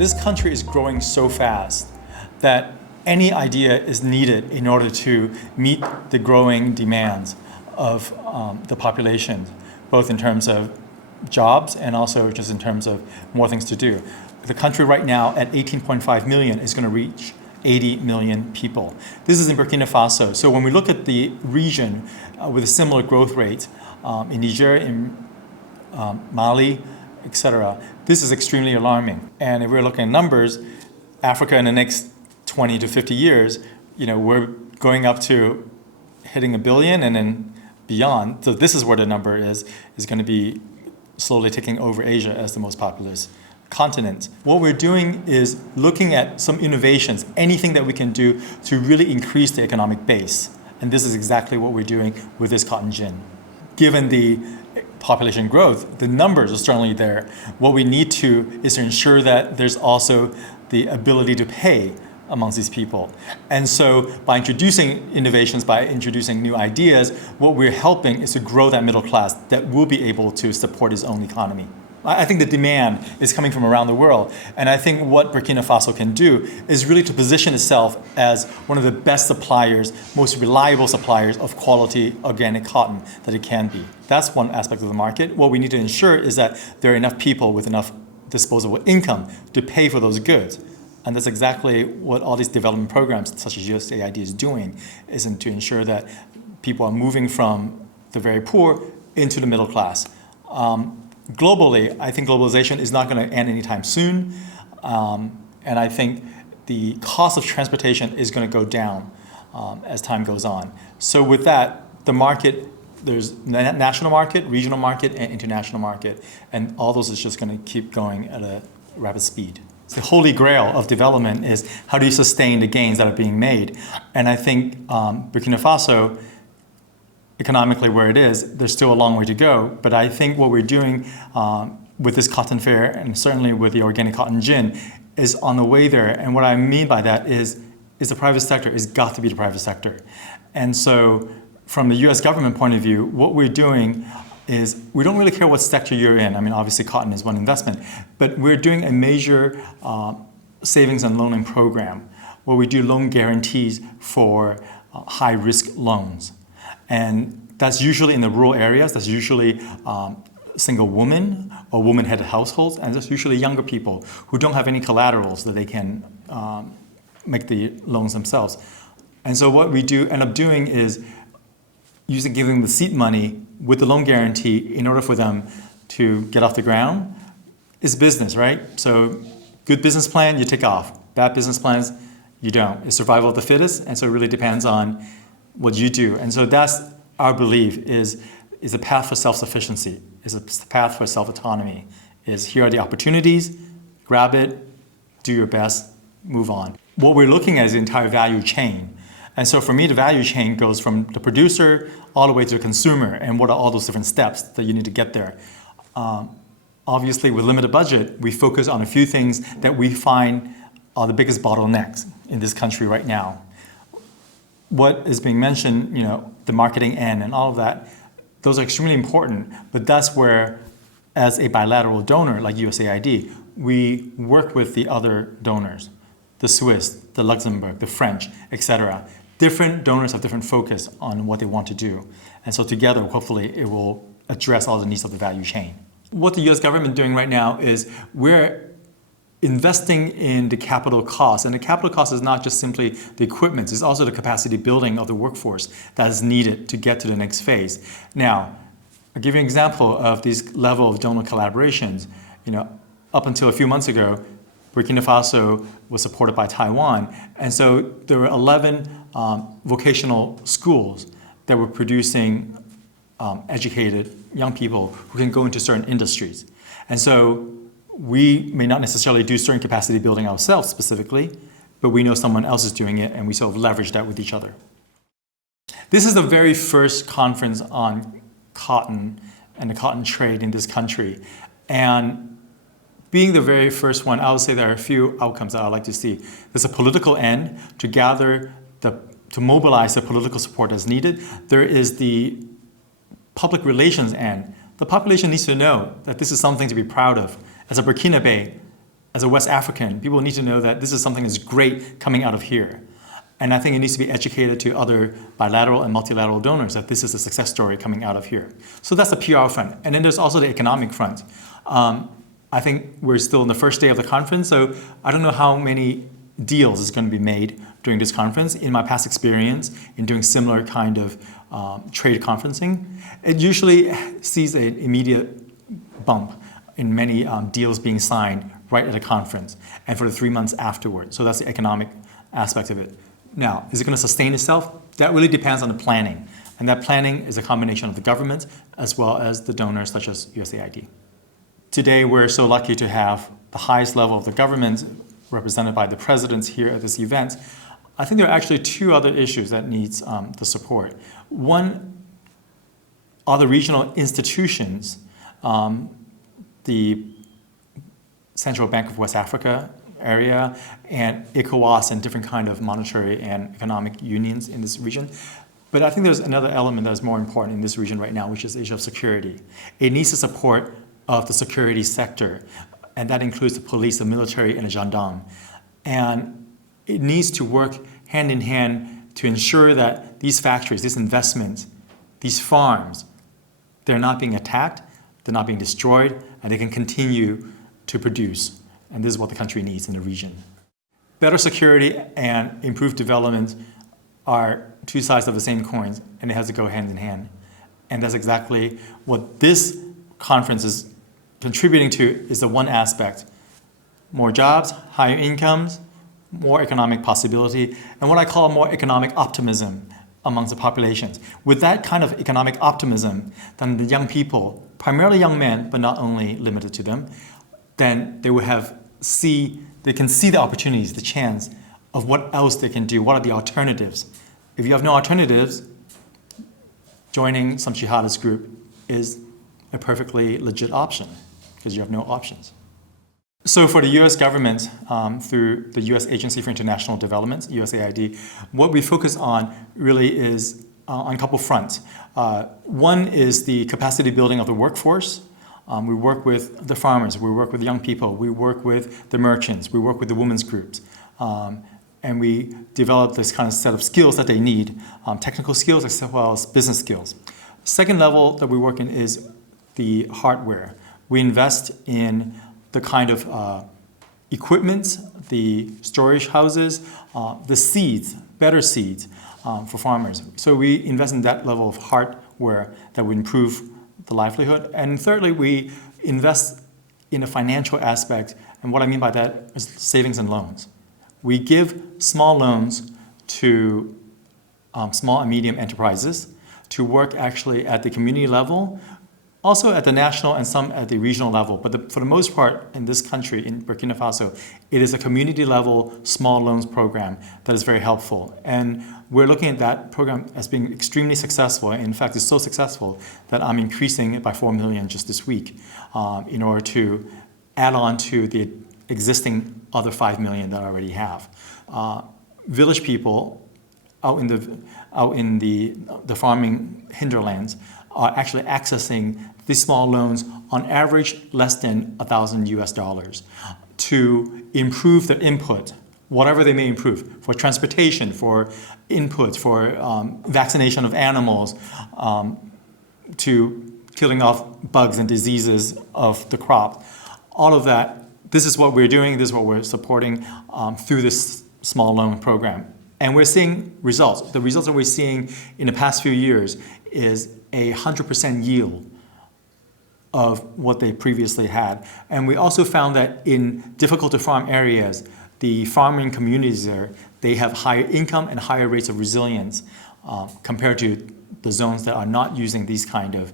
This country is growing so fast that any idea is needed in order to meet the growing demands of the population, both in terms of jobs and also just in terms of more things to do. The country right now at 18.5 million is going to reach 80 million people. This is in Burkina Faso. So when we look at the region with a similar growth rate in Niger, in Mali, etc., this is extremely alarming. And if we're looking at numbers, Africa in the next 20 to 50 years, we're going up to hitting 1 billion and then beyond. So this is where the number is going to be slowly taking over Asia as the most populous continent. What we're doing is looking at some innovations, anything that we can do to really increase the economic base. And this is exactly what we're doing with this cotton gin. Given the population growth, the numbers are certainly there. What we need to is to ensure that there's also the ability to pay amongst these people. And so by introducing innovations, by introducing new ideas, what we're helping is to grow that middle class that will be able to support its own economy. I think the demand is coming from around the world. And I think what Burkina Faso can do is really to position itself as one of the best suppliers, most reliable suppliers of quality organic cotton that it can be. That's one aspect of the market. What we need to ensure is that there are enough people with enough disposable income to pay for those goods. And that's exactly what all these development programs, such as USAID, is doing, is to ensure that people are moving from the very poor into the middle class. Globally, I think globalization is not going to end anytime soon. And I think the cost of transportation is going to go down as time goes on. So with that, the market, there's national market, regional market, and international market. And all those is just going to keep going at a rapid speed. The holy grail of development is how do you sustain the gains that are being made? And I think Burkina Faso, economically where it is, there's still a long way to go. But I think what we're doing with this cotton fair, and certainly with the organic cotton gin, is on the way there. And what I mean by that is the private sector has got to be the private sector. And so from the US government point of view, what we're doing is we don't really care what sector you're in. I mean, obviously cotton is one investment, but we're doing a major savings and loaning program where we do loan guarantees for high-risk loans. And that's usually in the rural areas. That's usually single women or woman-headed households, and that's usually younger people who don't have any collaterals that they can make the loans themselves. And so what we do end up doing is giving them the seed money with the loan guarantee in order for them to get off the ground. It's business, right? So good business plan, you take off. Bad business plans, you don't. It's survival of the fittest, and so it really depends on what you do. And so that's our belief is a path for self-sufficiency, is a path for self-autonomy, is here are the opportunities, grab it, do your best, move on. What we're looking at is the entire value chain. And so for me, the value chain goes from the producer all the way to the consumer, and what are all those different steps that you need to get there. Obviously, with limited budget, we focus on a few things that we find are the biggest bottlenecks in this country right now. What is being mentioned, the marketing end and all of that, those are extremely important, but that's where, as a bilateral donor like USAID, we work with the other donors, the Swiss, the Luxembourg, the French, etc. Different donors have different focus on what they want to do. And so together, hopefully, it will address all the needs of the value chain. What the US government is doing right now is we're investing in the capital cost. And the capital cost is not just simply the equipment, it's also the capacity building of the workforce that is needed to get to the next phase. Now, I'll give you an example of these level of donor collaborations. Up until a few months ago, Burkina Faso was supported by Taiwan. And so there were 11 vocational schools that were producing educated young people who can go into certain industries. And so we may not necessarily do certain capacity building ourselves specifically, but we know someone else is doing it, and we sort of leverage that with each other. This is the very first conference on cotton and the cotton trade in this country. And being the very first one, I would say there are a few outcomes that I'd like to see. There's a political end to gather, to mobilize the political support that's needed. There is the public relations end. The population needs to know that this is something to be proud of. As a Burkinabe, as a West African, people need to know that this is something that's great coming out of here. And I think it needs to be educated to other bilateral and multilateral donors that this is a success story coming out of here. So that's the PR front. And then there's also the economic front. I think we're still in the first day of the conference, so I don't know how many deals is going to be made during this conference. In my past experience in doing similar kind of trade conferencing, it usually sees an immediate bump in many deals being signed right at a conference and for the 3 months afterwards. So that's the economic aspect of it. Now, is it going to sustain itself? That really depends on the planning. And that planning is a combination of the government as well as the donors such as USAID. Today, we're so lucky to have the highest level of the government represented by the presidents here at this event. I think there are actually two other issues that needs the support. One are the regional institutions, the Central Bank of West Africa area and ECOWAS and different kind of monetary and economic unions in this region. But I think there's another element that is more important in this region right now, which is the issue of security. It needs the support of the security sector, and that includes the police, the military, and the gendarme. And it needs to work hand in hand to ensure that these factories, these investments, these farms, they're not being attacked, they're not being destroyed, and they can continue to produce. And this is what the country needs in the region. Better security and improved development are two sides of the same coin, and it has to go hand in hand. And that's exactly what this conference is contributing to, is the one aspect. More jobs, higher incomes, more economic possibility, and what I call more economic optimism amongst the populations. With that kind of economic optimism, then the young people, primarily young men, but not only limited to them, then they will they can see the opportunities, the chance of what else they can do, what are the alternatives. If you have no alternatives, joining some jihadist group is a perfectly legit option because you have no options. So for the U.S. government, through the U.S. Agency for International Development, USAID, what we focus on really is on a couple fronts. One is the capacity building of the workforce. We work with the farmers, we work with young people, we work with the merchants, we work with the women's groups. And we develop this kind of set of skills that they need, technical skills as well as business skills. Second level that we work in is the hardware. We invest in the kind of equipment, the storage houses, the seeds, better seeds for farmers. So we invest in that level of hardware that would improve the livelihood. And thirdly, we invest in a financial aspect. And what I mean by that is savings and loans. We give small loans to small and medium enterprises to work actually at the community level, also at the national and some at the regional level. But for the most part in this country, in Burkina Faso, it is a community level small loans program that is very helpful. And we're looking at that program as being extremely successful. In fact, it's so successful that I'm increasing it by 4 million just this week in order to add on to the existing other 5 million that I already have. Village people out in the farming hinterlands are actually accessing these small loans on average less than $1,000 to improve their input, whatever they may improve, for transportation, for inputs, for vaccination of animals, to killing off bugs and diseases of the crop. All of that, this is what we're doing, this is what we're supporting through this small loan program. And we're seeing results. The results that we're seeing in the past few years is 100% yield of what they previously had. And we also found that in difficult to farm areas, the farming communities there, they have higher income and higher rates of resilience compared to the zones that are not using these kind of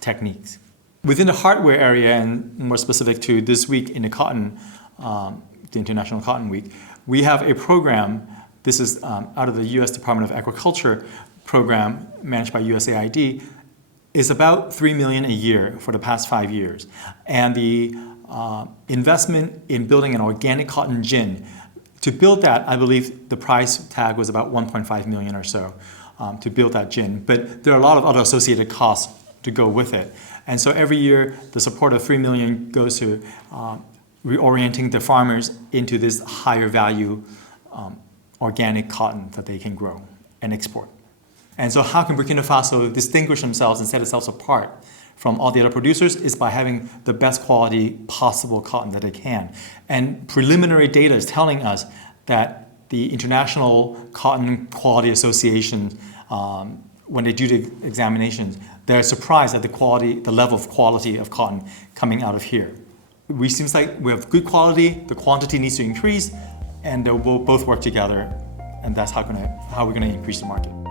techniques. Within the hardware area, and more specific to this week in the cotton, the International Cotton Week, we have a program. This is out of the U.S. Department of Agriculture program managed by USAID. Is about $3 million a year for the past 5 years. And the investment in building an organic cotton gin, to build that, I believe the price tag was about 1.5 million or so to build that gin. But there are a lot of other associated costs to go with it. And so every year, the support of $3 million goes to reorienting the farmers into this higher value organic cotton that they can grow and export. And so how can Burkina Faso distinguish themselves and set itself apart from all the other producers is by having the best quality possible cotton that they can. And preliminary data is telling us that the International Cotton Quality Association, when they do the examinations, they're surprised at the level of quality of cotton coming out of here. It seems like we have good quality, the quantity needs to increase, and they'll both work together, and that's how we're going to increase the market.